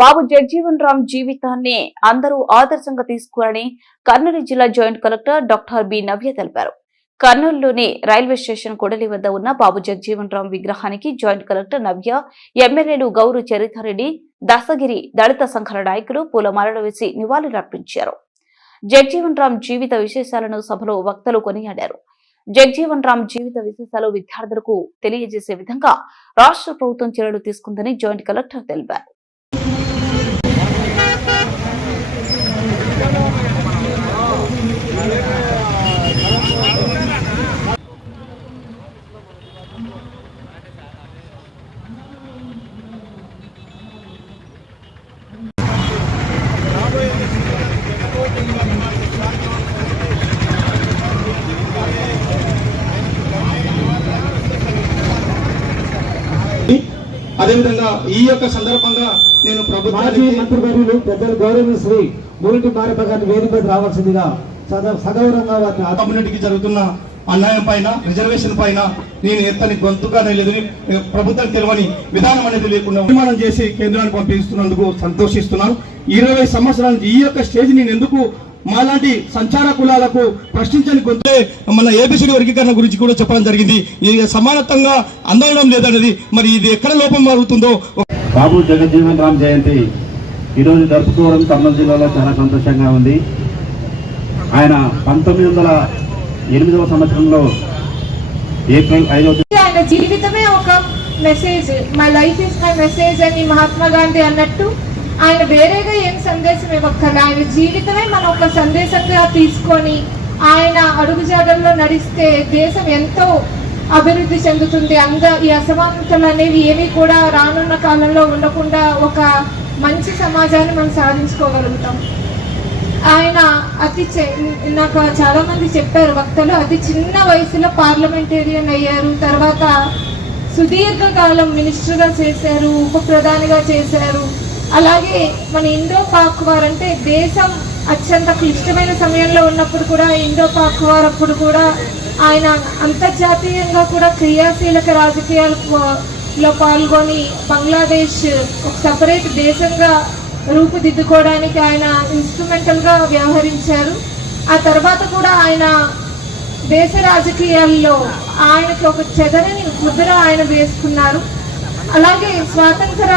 బాబు జగజీవన్ రామ్ జీవితాన్ని అందరూ ఆదర్శంగా తీసుకోవాలని కర్నూలు జిల్లా జాయింట్ కలెక్టర్ డాక్టర్ బి నవ్య తెలిపారు. కర్నూలులోని రైల్వే స్టేషన్ కొడలి వద్ద ఉన్న బాబు జగజీవన్ రామ్ విగ్రహానికి జాయింట్ కలెక్టర్ నవ్య, ఎమ్మెల్యేలు గౌరు చరితారెడ్డి, దశగిరి దళిత సంఘాల నాయకులు పూలమాలలు వేసి నివాళులర్పించారు. జగజీవన్ రామ్ జీవిత విశేషాలను సభలో వక్తలు కొనియాడారు. జగజీవన్ రామ్ జీవిత విశేషాలు విద్యార్థులకు తెలియజేసే విధంగా రాష్ట్ర ప్రభుత్వం చర్యలు తీసుకుందని జాయింట్ కలెక్టర్ తెలిపారు. అదేవిధంగా ఈ యొక్క సందర్భంగా నేను మాజీ మంత్రివర్యులు పెద్దలు గౌరవ శ్రీ మూలిటి మారప్ప గారిని వేదికపై రావాల్సిందిగా సగౌరవంగా వారిని కమ్యూనిటీకి జరుగుతున్న అన్యాయం పైన, రిజర్వేషన్ పైన నేను ఎత్తని గొంతుగా లేదని ప్రభుత్వం తెలియని విధానం అనేది లేకుండా నిర్మాణం చేసి కేంద్రానికి పంపిస్తున్నందుకు సంతోషిస్తున్నాను. 20 సంవత్సరాల నుంచి ఈ యొక్క స్టేజ్ నేను ఎందుకు మాలాంటి సంచార కులాలకు ప్రశ్నించని గొంతే మన ఏబిసిడి వర్గీకరణ గురించి కూడా చెప్పడం జరిగింది. ఇది సమానత్వంగా అందడం లేదనేది మరి ఇది ఎక్కడ లోపం మారుతుందో. బాబు జగజీవన్ రామ్ జయంతి ఈరోజు జరుపుకోవడం కర్నూలు జిల్లాలో చాలా సంతోషంగా ఉంది. ఆయన 1908వ సంవత్సరంలో ఏప్రిల్ 5వ ఆయన జీవితమే ఒక message, my life is my message అని మహాత్మా గాంధీ అన్నట్టు ఆయన వేరేగా ఏం సందేశం ఇవ్వక్కర్లే, ఆయన జీవితమే మనం ఒక సందేశంగా తీసుకొని ఆయన అడుగుజాడల్లో నడిస్తే దేశం ఎంతో అభివృద్ధి చెందుతుంది. ఈ అసమానతలు అనేవి ఏవి కూడా రానున్న కాలంలో ఉండకుండా ఒక మంచి సమాజాన్ని మనం సాధించుకోగలుగుతాం. ఆయన నాకు చాలా మంది చెప్పారు వక్తలు, అతి చిన్న వయసులో పార్లమెంటేరియన్ అయ్యారు, తర్వాత సుదీర్ఘకాలం మినిస్టర్గా చేశారు, ఉప ప్రధానిగా చేశారు. అలాగే మన ఇండో పాక్ వార్ అంటే దేశం అత్యంత క్లిష్టమైన సమయంలో ఉన్నప్పుడు కూడా ఇండో పాక్ వార్ అప్పుడు కూడా ఆయన అంతర్జాతీయంగా కూడా క్రియాశీలక రాజకీయాలలో పాల్గొని బంగ్లాదేశ్ ఒక సపరేట్ దేశంగా రూపుదిద్దుకోవడానికి ఆయన ఇన్స్ట్రుమెంటల్గా వ్యవహరించారు. ఆ తర్వాత కూడా ఆయన దేశ రాజకీయాల్లో ఆయనకి ఒక చెదరని ముద్ర ఆయన వేసుకున్నారు. అలాగే స్వాతంత్ర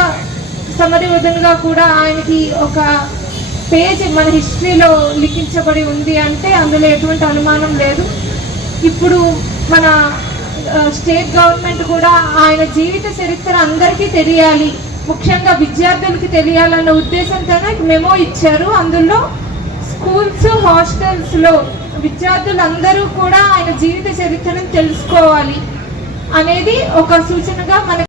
సమరయోధునిగా కూడా ఆయనకి ఒక పేజ్ మన హిస్టరీలో లిఖించబడి ఉంది అంటే అందులో ఎటువంటి అనుమానం లేదు. ఇప్పుడు మన స్టేట్ గవర్నమెంట్ కూడా ఆయన జీవిత చరిత్ర అందరికీ తెలియాలి, ముఖ్యంగా విద్యార్థులకి తెలియాలన్న ఉద్దేశంతోనే మెమో ఇచ్చారు. అందులో స్కూల్స్, హాస్టల్స్లో విద్యార్థులందరూ కూడా ఆయన జీవిత చరిత్రను తెలుసుకోవాలి అనేది ఒక సూచనగా మనకి